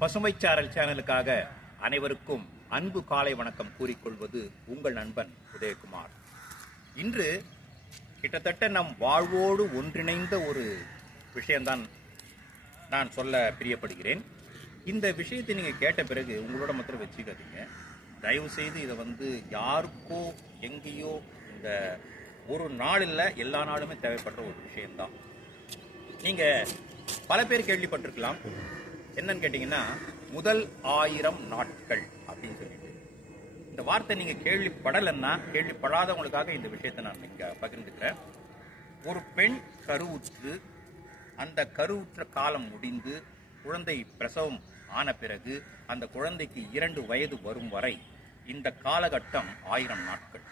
பசுமைச்சாரல் சேனலுக்காக அனைவருக்கும் அன்பு காலை வணக்கம் கூறிக்கொள்வது உங்கள் நண்பன் உதயகுமார். இன்று கிட்டத்தட்ட நம் வாழ்வோடு ஒன்றிணைந்த ஒரு விஷயம்தான் நான் சொல்ல பிரியப்படுகிறேன். இந்த விஷயத்தை நீங்கள் கேட்ட பிறகு உங்களோட மாத்திரம் வச்சுக்காதீங்க. தயவு செய்து இதை யாருக்கோ எங்கேயோ இந்த ஒரு நாள் இல்லை, எல்லா நாளுமே தேவைப்படுற ஒரு விஷயம்தான். நீங்கள் பல பேர் கேள்விப்பட்டிருக்கலாம். என்னன்னு கேட்டீங்கன்னா, முதல் 1000 நாட்கள் அப்படின்னு சொல்லிட்டு இந்த வார்த்தை நீங்க கேள்விப்படலைன்னா, கேள்விப்படாதவங்களுக்காக இந்த விஷயத்தை நான் இங்க பகிர்ந்துக்கிறேன். ஒரு பெண் கருவுற்று அந்த கருவுற்ற காலம் முடிந்து குழந்தை பிரசவம் ஆன பிறகு அந்த குழந்தைக்கு 2 வயது வரும் வரை இந்த காலகட்டம் 1000 நாட்கள்.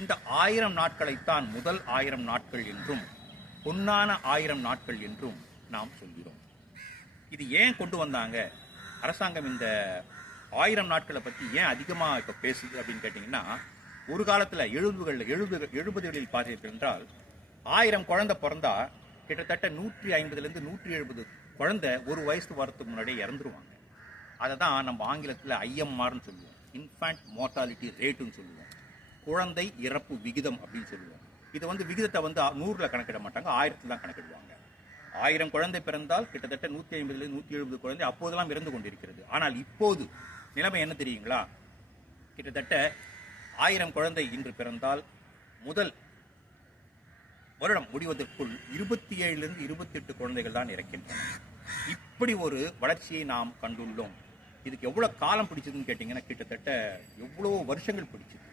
இந்த 1000 நாட்களைத்தான் முதல் 1000 நாட்கள் என்றும் பொன்னான 1000 நாட்கள் என்றும் நாம் சொல்கிறோம். இது ஏன் கொண்டு வந்தாங்க? அரசாங்கம் இந்த 1000 நாட்களை பற்றி ஏன் அதிகமாக இப்போ பேசுது அப்படின்னு கேட்டிங்கன்னா, ஒரு காலத்தில் 70களில் பார்த்தீர்கள் என்றால் 1000 குழந்தை பிறந்தா கிட்டத்தட்ட 150லேருந்து 170 குழந்தை ஒரு வயசு வரத்துக்கு முன்னாடியே இறந்துருவாங்க. அதை தான் நம்ம ஆங்கிலத்தில் ஐஎம்ஆர்னு சொல்லுவோம், இன்ஃபேண்ட் மோர்டாலிட்டி ரேட்டுன்னு சொல்லுவோம், குழந்தை இறப்பு விகிதம் அப்படின்னு சொல்லுவோம். இது விகிதத்தை 100ல் கணக்கிட மாட்டாங்க, 1000ல் தான் கணக்கிடுவாங்க. 1000 குழந்தை பிறந்தால் கிட்டத்தட்ட 150 170 குழந்தை அப்போதெல்லாம் இறந்து கொண்டிருக்கிறது. ஆனால் இப்போது நிலைமை என்ன தெரியுங்களா? கிட்டத்தட்ட 1000 குழந்தை இன்று பிறந்தால் முதல் வருடம் முடிவதற்குள் 27லிருந்து 28 குழந்தைகள் தான் இறக்கின்றன. இப்படி ஒரு வளர்ச்சியை நாம் கண்டுள்ளோம். இதுக்கு எவ்வளவு காலம் பிடிச்சதுன்னு கேட்டீங்கன்னா, கிட்டத்தட்ட எவ்வளோ வருஷங்கள் பிடிச்சது.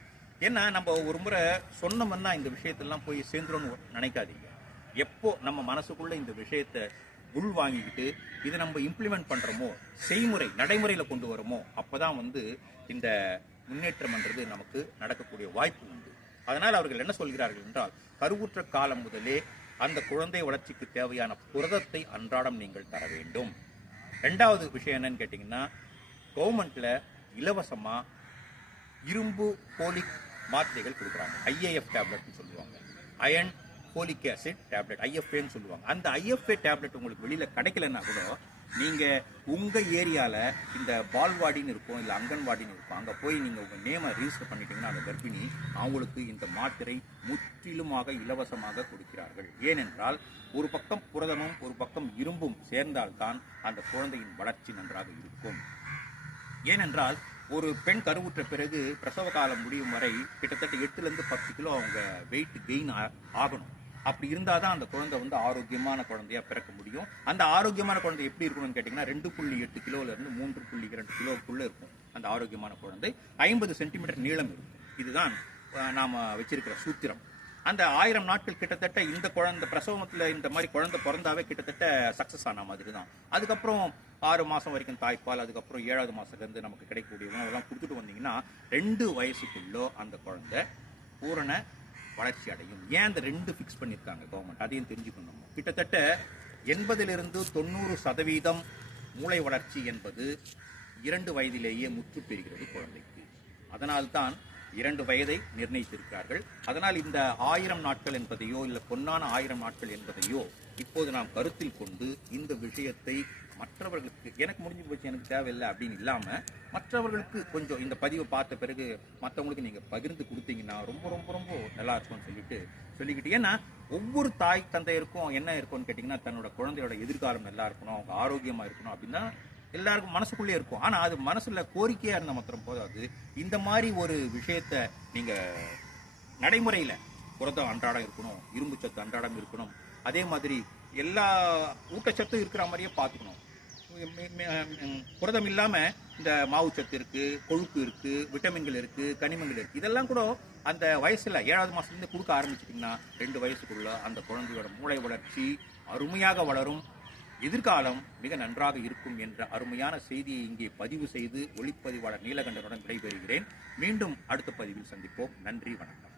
ஏன்னா நம்ம ஒரு முறை சொன்னோம்னா இந்த விஷயத்தெல்லாம் போய் சேர்ந்துரும்னு நினைக்காதீங்க. எப்போ நம்ம மனசுக்குள்ள இந்த விஷயத்தை உள் வாங்கிக்கிட்டு இதை நம்ம இம்ப்ளிமெண்ட் பண்றோமோ, செய்முறை நடைமுறையில கொண்டு வரோமோ, அப்பதான் இந்த முன்னேற்றம்ன்றது நமக்கு நடக்கக்கூடிய வாய்ப்பு உண்டு. அதனால் அவர்கள் என்ன சொல்கிறார்கள் என்றால், கருவுற்ற காலம் முதலே அந்த குழந்தை வளர்ச்சிக்கு தேவையான புரதத்தை அன்றாடம் நீங்கள் தர வேண்டும். 2வது விஷயம் என்னன்னு கேட்டீங்கன்னா, கவர்மெண்ட்ல இலவசமா இரும்பு போலிக் மாத்திரைகள் கொடுக்குறாங்க. ஐஏஎஃப் டேப்லெட்னு சொல்லுவாங்க, அயன் போலிக் ஆசிட் டேப்லெட், ஐஎஃப்ஏன்னு சொல்லுவாங்க. அந்த ஐஎஃப்ஏ டேப்லெட் உங்களுக்கு வெளியில கிடைக்கலன்னா கூட நீங்க உங்க ஏரியால இந்த பால்வாடின்னு இருக்கும், இல்ல அங்கன்வாடின்னு இருக்கும், அங்க போய் நீங்க உங்க நேமை ரிஜிஸ்டர் பண்ணிட்டீங்கன்னா அந்த கர்ப்பிணி அவங்களுக்கு இந்த மாத்திரை முற்றிலுமாக இலவசமாக கொடுக்கிறார்கள். ஏனென்றால் ஒரு பக்கம் புரதமும் ஒரு பக்கம் இரும்பும் சேர்ந்தால்தான் அந்த குழந்தையின் வளர்ச்சி நன்றாக இருக்கும். ஏனென்றால் ஒரு பெண் கருவுற்ற பிறகு பிரசவ காலம் முடியும் வரை கிட்டத்தட்ட 8லேருந்து 10 கிலோ அவங்க வெயிட் கெயின் ஆகணும். அப்படி இருந்தால் தான் அந்த குழந்தை ஆரோக்கியமான குழந்தையா பிறக்க முடியும். அந்த ஆரோக்கியமான குழந்தை எப்படி இருக்கணும்னு கேட்டிங்கன்னா, 2.8 கிலோலேருந்து 3.2 கிலோவுக்குள்ளே இருக்கும் அந்த ஆரோக்கியமான குழந்தை. 50 சென்டிமீட்டர் நீளம் இருக்கும். இதுதான் நாம் வச்சிருக்கிற சூத்திரம். அந்த 1000 நாட்கள் கிட்டத்தட்ட இந்த குழந்தை பிரசவத்தில் இந்த மாதிரி குழந்தை பிறந்தாவே கிட்டத்தட்ட சக்ஸஸ் ஆன மாதிரி தான். அதுக்கப்புறம் 6 மாதம் வரைக்கும் தாய்ப்பால், அதுக்கப்புறம் 7வது மாதத்துலேருந்து நமக்கு கிடைக்கக்கூடிய உணவெல்லாம் கொடுத்துட்டு வந்தீங்கன்னா 2 வயசுக்குள்ளோ அந்த குழந்தை பூரண வளர்ச்சி அடையும். ஏன் அந்த 2 ஃபிக்ஸ் பண்ணியிருக்காங்க கவர்மெண்ட், அதையும் தெரிஞ்சுக்கணும். கிட்டத்தட்ட 80லிருந்து 90% மூளை வளர்ச்சி என்பது 2 வயதிலேயே முற்று பெறுகிறது குழந்தைக்கு. அதனால்தான் 2 வயதை நிர்ணயித்திருக்கிறார்கள். அதனால் இந்த 1000 நாட்கள் என்பதையோ இல்லை பொன்னான 1000 நாட்கள் என்பதையோ இப்போது நாம் கருத்தில் கொண்டு இந்த விஷயத்தை மற்றவர்களுக்கு, எனக்கு முடிஞ்சு போச்சு எனக்கு தேவையில்லை அப்படின்னு இல்லாம மற்றவர்களுக்கு கொஞ்சம் இந்த பதிவை பார்த்த பிறகு மற்றவங்களுக்கு நீங்க பகிர்ந்து கொடுத்தீங்கன்னா ரொம்ப ரொம்ப ரொம்ப நல்லா இருக்கும்னு சொல்லிக்கிட்டு. ஏன்னா ஒவ்வொரு தாய் தந்தையருக்கும் என்ன இருக்கும்னு கேட்டீங்கன்னா, தன்னோட குழந்தையோட எதிர்காலம் நல்லா இருக்கணும், அவங்க ஆரோக்கியமா இருக்கணும் அப்படின்னா எல்லாருக்கும் மனசுக்குள்ளே இருக்கும். ஆனா அது மனசுல கோரிக்கையா இருந்த மாத்திரம் போதாது. இந்த மாதிரி ஒரு விஷயத்த நீங்க நடைமுறையில புரதம் அன்றாடம் இருக்கணும், இரும்பு சத்து அன்றாடம் இருக்கணும், அதே மாதிரி எல்லா ஊட்டச்சத்தும் இருக்கிற மாதிரியே பார்த்துக்கணும். புரதம் இல்லாம இந்த மாவு சத்து இருக்கு, கொழுப்பு இருக்கு, விட்டமின்கள் இருக்கு, கனிமங்கள் இருக்கு. இதெல்லாம் கூட அந்த வயசுல 7வது மாசத்துலேருந்து கொடுக்க ஆரம்பிச்சிட்டிங்கன்னா 2 வயசுக்குள்ள அந்த குழந்தையோட மூளை வளர்ச்சி அருமையாக வளரும், எதிர்காலம் மிக நன்றாக இருக்கும் என்ற அருமையான செய்தியை இங்கே பதிவு செய்து ஒளிப்பதிவாளர் நீலகண்டனுடன் விடைபெறுகிறேன். மீண்டும் அடுத்த பதிவில் சந்திப்போம். நன்றி, வணக்கம்.